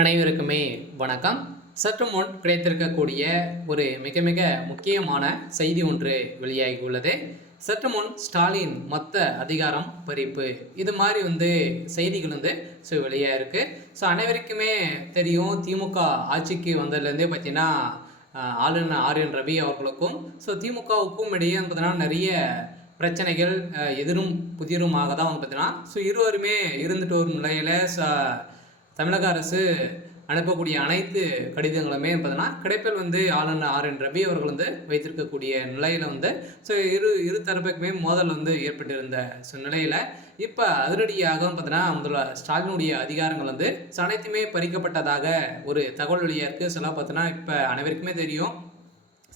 அனைவருக்குமே வணக்கம். சற்று முன் கிடைத்திருக்கக்கூடிய ஒரு மிக மிக முக்கியமான செய்தி ஒன்று வெளியாகியுள்ளது. சற்று முன் ஸ்டாலின் மொத்த அதிகாரம் பறிப்பு, இது மாதிரி செய்திகள் வெளியாயிருக்கு. அனைவருக்குமே தெரியும், திமுக ஆட்சிக்கு வந்ததுலேருந்தே பார்த்தீங்கன்னா ஆளுநர் ஆர்.என். ரவி அவர்களுக்கும் திமுகவுக்கும் இடையே பார்த்தீங்கன்னா நிறைய பிரச்சனைகள் எதிரும் புதிருமாக தான் பார்த்தீங்கன்னா இருவருமே இருந்துட்டு வரும் நிலையில் தமிழக அரசு அனுப்பக்கூடிய அனைத்து கடிதங்களுமே பார்த்தீங்கன்னா கிடைப்பில் ஆளுநர் ஆர்.என். ரவி அவர்கள் வைத்திருக்கக்கூடிய நிலையில் இரு தரப்புக்குமே மோதல் ஏற்பட்டிருந்த நிலையில் இப்போ அதிரடியாக பார்த்தீங்கன்னா முதல்வர் ஸ்டாலினுடைய அதிகாரங்கள் அனைத்துமே பறிக்கப்பட்டதாக ஒரு தகவல் வெளியாக இருக்குது. சொல்ல பார்த்தீங்கன்னா இப்போ அனைவருக்குமே தெரியும்,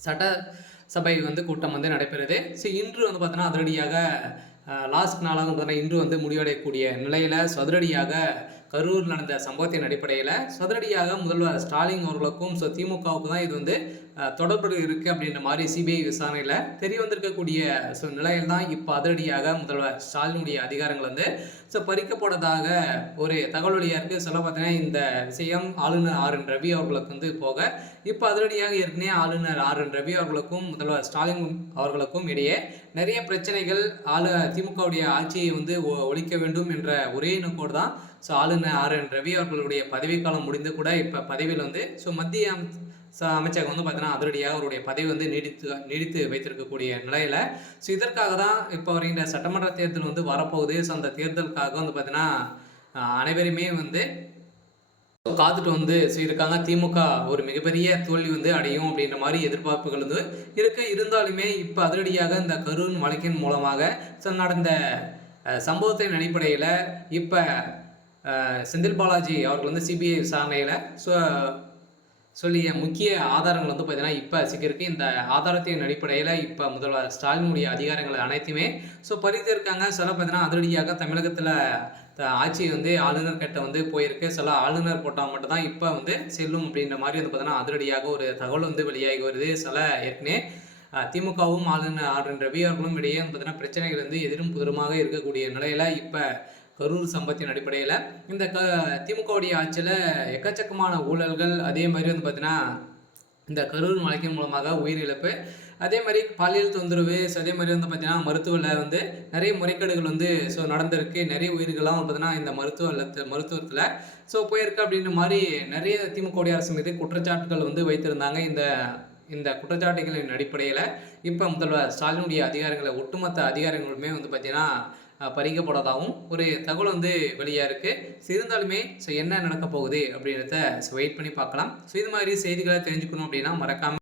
சட்டசபை கூட்டம் நடைபெறுது. இன்று பார்த்தீங்கன்னா அதிரடியாக லாஸ்ட் நாளாக பார்த்தீங்கன்னா இன்று முடிவடையக்கூடிய நிலையில் அதிரடியாக கரூர் நடந்த சம்பவத்தின் அடிப்படையில் சதுரடியாக முதல்வர் ஸ்டாலின் அவர்களுக்கும் திமுகவுக்கு தான் இது தொடர்பு இருக்குது அப்படின்ற மாதிரி சிபிஐ விசாரணையில் தெரிய வந்திருக்கக்கூடிய நிலையில் தான் இப்போ அதிரடியாக முதல்வர் ஸ்டாலினுடைய அதிகாரங்கள் பறிக்கப்பட்டதாக ஒரு தகவல் வழியாக இருக்குது. சொல்ல பார்த்தீங்கன்னா இந்த விஷயம் ஆளுநர் ஆர்.என். ரவி அவர்களுக்கு போக இப்போ அதிரடியாக ஏற்கனவே ஆளுநர் ஆர்.என். ரவி அவர்களுக்கும் முதல்வர் ஸ்டாலின் அவர்களுக்கும் இடையே நிறைய பிரச்சனைகள், திமுகவுடைய ஆட்சியை ஒழிக்க வேண்டும் என்ற ஒரே நோக்கோடு தான் ஆளுநர் ஆர்.என். ரவி அவர்களுடைய பதவிக்காலம் முடிந்து கூட இப்போ பதவியில் மத்திய அமைச்சகம் பார்த்தீங்கன்னா அதிரடியாக அவருடைய பதவி நீடித்து வைத்திருக்கக்கூடிய நிலையில் இதற்காக தான் இப்போ வருகின்ற சட்டமன்ற தேர்தல் வரப்போகுது. அந்த தேர்தலுக்காக பார்த்தீங்கன்னா அனைவருமே காத்துட்டு இருக்காங்க. திமுக ஒரு மிகப்பெரிய தோல்வி அடையும் அப்படின்ற மாதிரி எதிர்பார்ப்புகள் இருக்கு. இருந்தாலுமே இப்போ அதிரடியாக இந்த கரூர் வழக்கின் மூலமாக நடந்த சம்பவத்தின் அடிப்படையில் இப்போ செந்தில் பாலாஜி அவர்கள் சிபிஐ விசாரணையில் சொல்லிய முக்கிய ஆதாரங்கள் பார்த்தீங்கன்னா இப்போ சிக்கிருக்கு. இந்த ஆதாரத்தின் அடிப்படையில் இப்போ முதல்வர் ஸ்டாலினுடைய அதிகாரங்கள் அனைத்துமே பறித்திருக்காங்க. சொல்ல பார்த்தீங்கன்னா அதிரடியாக தமிழகத்தில் ஆட்சி ஆளுநர் கிட்ட போயிருக்கு. சில ஆளுநர் போட்டால் மட்டும்தான் இப்போ செல்லும் அப்படின்ற மாதிரி பார்த்தீங்கன்னா அதிரடியாக ஒரு தகவல் வெளியாகி வருது. சில ஏற்கனவே திமுகவும் ஆளுநர் ஆர்.என். ரவி அவர்களும் இடையே பார்த்தீங்கன்னா பிரச்சனைகள் எதிரும் புதிருமாக இருக்கக்கூடிய நிலையில் இப்போ கரூர் சம்பவத்தின் அடிப்படையில் இந்த திமுகவுடைய ஆட்சியில் எக்கச்சக்கமான ஊழல்கள், அதே மாதிரி பார்த்தீங்கன்னா இந்த கரூர் வழக்கின் மூலமாக உயிரிழப்பு, அதே மாதிரி பாலியல் தொந்தரவு, அதே மாதிரி பார்த்தீங்கன்னா மருத்துவத்தில் நிறைய முறைகேடுகள் நடந்திருக்கு. நிறைய உயிர்கள்லாம் பார்த்தீங்கன்னா இந்த மருத்துவத்தில் போயிருக்கு அப்படின்ற மாதிரி நிறைய திமுகவுடைய அரசு மீது குற்றச்சாட்டுகள் வைத்திருந்தாங்க. இந்த குற்றச்சாட்டுகளின் அடிப்படையில் இப்போ முதல்வர் ஸ்டாலினுடைய அதிகாரங்களை ஒட்டுமொத்த அதிகாரங்களுமே பார்த்தீங்கன்னா பறிக்கப்படாதாகவும் ஒரு தகவல் வெளியாக இருக்குது. இருந்தாலுமே என்ன நடக்க போகுது அப்படின்றத வெயிட் பண்ணி பார்க்கலாம். இது மாதிரி செய்திகளை தெரிஞ்சுக்கணும் அப்படின்னா மறக்காமல்